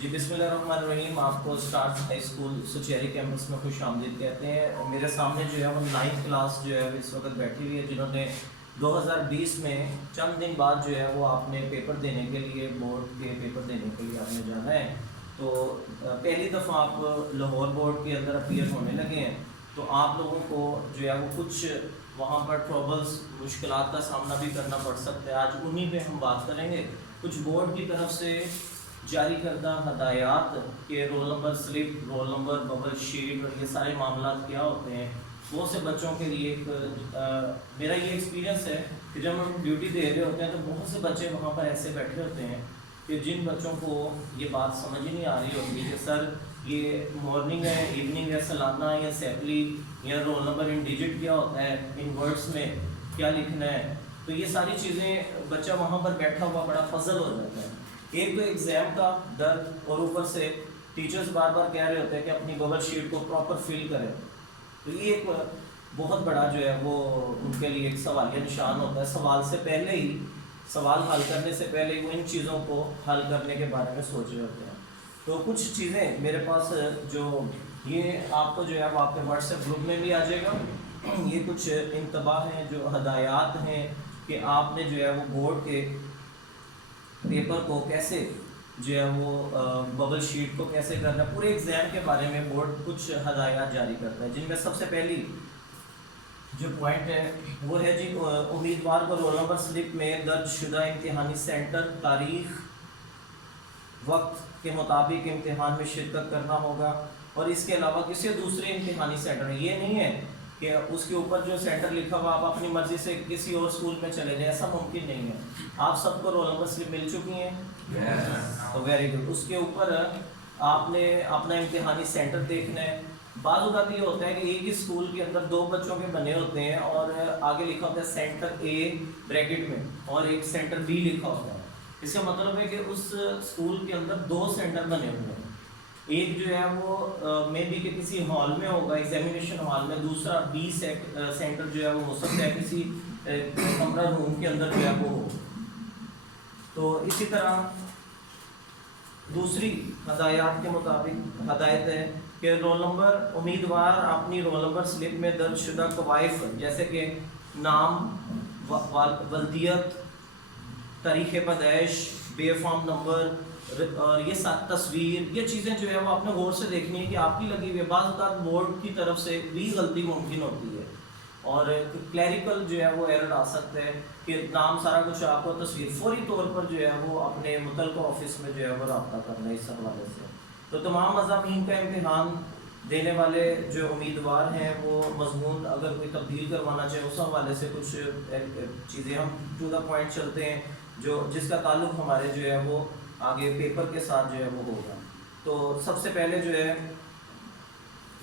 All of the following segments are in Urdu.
جی بسم اللہ الرحمن الرحیم. آپ کو اسٹارز ہائی اسکول سچیری کیمپس میں خوش آمدید کہتے ہیں. میرے سامنے جو ہے وہ 9th کلاس جو ہے اس وقت بیٹھی ہوئی ہے، جنہوں نے 2020 میں چند دن بعد جو ہے وہ آپ نے پیپر دینے کے لیے، بورڈ کے پیپر دینے کے لیے آپ نے جانا ہے. تو پہلی دفعہ آپ لاہور بورڈ کے اندر اپیئر ہونے لگے ہیں، تو آپ لوگوں کو جو ہے وہ کچھ وہاں پر ٹربلز، مشکلات کا سامنا بھی کرنا پڑ سکتا ہے. آج انہی پہ ہم بات کریں گے. کچھ بورڈ کی طرف سے جاری کردہ ہدایات کہ roll number slip, roll number, bubble sheet اور یہ سارے معاملات کیا ہوتے ہیں. بہت سے بچوں کے لیے میرا یہ ایکسپیرینس ہے کہ جب ہم ڈیوٹی دے رہے ہوتے ہیں تو بہت سے بچے وہاں پر ایسے بیٹھے ہوتے ہیں کہ جن بچوں کو یہ بات سمجھ ہی نہیں آ رہی ہوتی کہ سر یہ مارننگ ہے، ایوننگ ہے، سالانہ یا سیپلی، یا رول نمبر ان ڈیجٹ کیا ہوتا ہے، ان ورڈز میں کیا لکھنا ہے. تو یہ ساری چیزیں بچہ وہاں پر بیٹھا ہوا بڑا فضل ہو جاتا ہے. ایک تو ایگزام کا ڈر، اور اوپر سے ٹیچرز بار بار کہہ رہے ہوتے ہیں کہ اپنی ببل شیٹ کو پراپر فل کریں. تو یہ ایک بہت بڑا جو ہے وہ ان کے لیے ایک سوالیہ نشان ہوتا ہے. سوال سے پہلے ہی، سوال حل کرنے سے پہلے ہی وہ ان چیزوں کو حل کرنے کے بارے میں سوچ رہے ہوتے ہیں. تو کچھ چیزیں میرے پاس جو یہ آپ کو جو ہے وہ آپ کے واٹس ایپ گروپ میں بھی آ جائے گا. یہ کچھ انتباہ ہیں، جو ہدایات ہیں کہ آپ نے جو ہے وہ بورڈ کے پیپر کو کیسے جو ہے وہ ببل شیٹ کو کیسے کرنا ہے. پورے ایگزام کے بارے میں بورڈ کچھ ہدایات جاری کرتا ہے، جن میں سب سے پہلی جو پوائنٹ ہے وہ ہے جی امیدوار کو رول نمبر سلپ میں درج شدہ امتحانی سینٹر، تاریخ، وقت کے مطابق امتحان میں شرکت کرنا ہوگا. اور اس کے علاوہ کسی دوسرے امتحانی سینٹر میں یہ نہیں ہے کہ اس کے اوپر جو سینٹر لکھا ہوا آپ اپنی مرضی سے کسی اور اسکول میں چلے جائیں، ایسا ممکن نہیں ہے. آپ سب کو رول نمبر سلپ مل چکی ہیں؟ تو ویری گڈ. اس کے اوپر آپ نے اپنا امتحانی سینٹر دیکھنا ہے. بعض اوقات یہ ہوتا ہے کہ ایک ہی اسکول کے اندر دو بچوں کے بنے ہوتے ہیں اور آگے لکھا ہوتا ہے سینٹر اے بریکٹ میں اور ایک سینٹر بی لکھا ہوتا ہے. اس کا مطلب ہے کہ اس اسکول کے اندر دو سینٹر بنے ہوئے ہیں. ایک جو ہے وہ مے بی کہ کسی ہال میں ہوگا، ایگزامینیشن ہال میں، دوسرا بی سینٹر جو ہے وہ ہو سکتا ہے کسی کمرہ روم کے اندر جو ہے وہ ہو. تو اسی طرح دوسری ہدایات کے مطابق ہدایت ہے کہ رول نمبر امیدوار اپنی رول نمبر سلپ میں درج شدہ کوائف جیسے کہ نام، ولدیت، تاریخ پیدائش، بے فارم نمبر اور یہ تصویر، یہ چیزیں جو ہے وہ آپ نے غور سے دیکھنی ہے کہ آپ کی لگی ہوئی ہے. بعض اوقات بورڈ کی طرف سے بھی غلطی ممکن ہوتی ہے اور کلیریکل جو ہے وہ ایرر آ سکتا ہے کہ نام سارا کچھ آپ کو، تصویر فوری طور پر جو ہے وہ اپنے متعلقہ آفس میں جو ہے وہ رابطہ کرنا ہے اس حوالے سے. تو تمام مضامین کا امتحان دینے والے جو امیدوار ہیں وہ مضمون اگر کوئی تبدیل کروانا چاہے اس حوالے سے کچھ چیزیں ہم ٹو دا پوائنٹ چلتے ہیں جو جس کا تعلق ہمارے جو ہے وہ آگے پیپر کے ساتھ جو ہے وہ ہوگا. تو سب سے پہلے جو ہے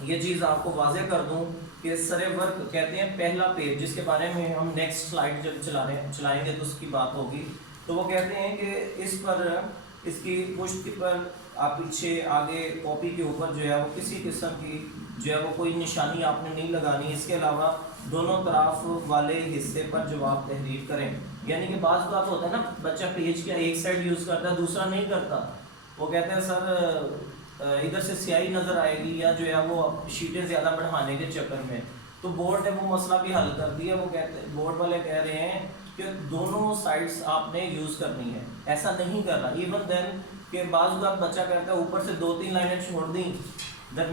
یہ چیز آپ کو واضح کر دوں کہ سر ورک کہتے ہیں پہلا پیج، جس کے بارے میں ہم نیکسٹ سلائیڈ جب چلائیں گے تو اس کی بات ہوگی. تو وہ کہتے ہیں کہ اس پر، اس کی پشت پر آپ پیچھے آگے کاپی کے اوپر جو ہے وہ کسی قسم کی جو ہے وہ کوئی نشانی آپ نے نہیں لگانی. اس کے علاوہ دونوں طرف والے حصے پر جواب تحریر کریں. یعنی کہ بعض بات ہوتا ہے نا، بچہ پیج کا ایک سائڈ یوز کرتا ہے دوسرا نہیں کرتا. وہ کہتے ہیں سر ادھر سے سیاہی نظر آئے گی، یا جو ہے وہ شیٹیں زیادہ بڑھانے کے چکر میں. تو بورڈ نے وہ مسئلہ بھی حل کر دیا. وہ کہتے ہیں، بورڈ والے کہہ رہے ہیں کہ دونوں سائڈس آپ نے یوز کرنی ہے، ایسا نہیں کرنا. ایون دین کہ بعض اوقات بچہ کہتا ہے اوپر سے 2-3 لائنیں چھوڑ دیں،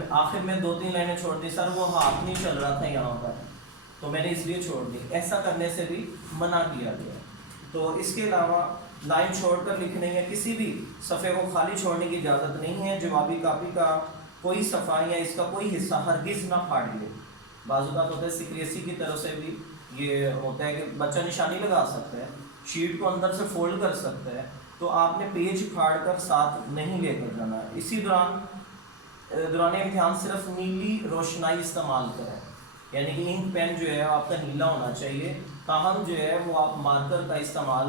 آخر میں 2-3 لائنیں چھوڑ دیں، سر وہ ہاتھ نہیں چل رہا تھا یہاں پر تو میں نے اس لیے چھوڑ دی. ایسا کرنے سے بھی منع کیا گیا. تو اس کے علاوہ لائن چھوڑ کر لکھنے یا کسی بھی صفحے کو خالی چھوڑنے کی اجازت نہیں ہے. جوابی کاپی کا کوئی صفحہ یا اس کا کوئی حصہ ہرگز نہ پھاڑیے. بعض اوقات ہوتا ہے سیکریسی کی طرف سے بھی یہ ہوتا ہے کہ بچہ نشانی لگا سکتا ہے، شیٹ کو اندر سے فولڈ کر سکتا ہے، تو آپ نے پیج پھاڑ کر ساتھ نہیں لے کر جانا. اسی دوران امتحان صرف نیلی روشنائی استعمال کریں. یعنی کہ انک پین جو ہے آپ کا نیلا ہونا چاہیے. تاہم جو ہے وہ آپ مارکر کا استعمال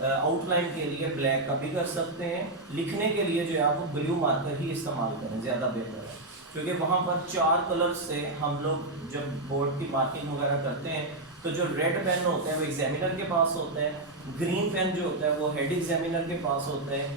آؤٹ لائن کے لیے بلیک کا بھی کر سکتے ہیں. لکھنے کے لیے جو ہے آپ وہ بلیو مارکر ہی استعمال کریں، زیادہ بہتر ہے. کیونکہ وہاں پر 4 کلر سے ہم لوگ جب بورڈ کی مارکنگ وغیرہ کرتے ہیں تو جو ریڈ پین ہوتے ہیں وہ ایگزامینر کے پاس ہوتے ہیں، گرین پین جو ہوتا ہے وہ ہیڈ ایگزامینر کے پاس ہوتے ہیں،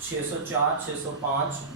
604, 605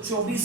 24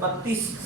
32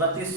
32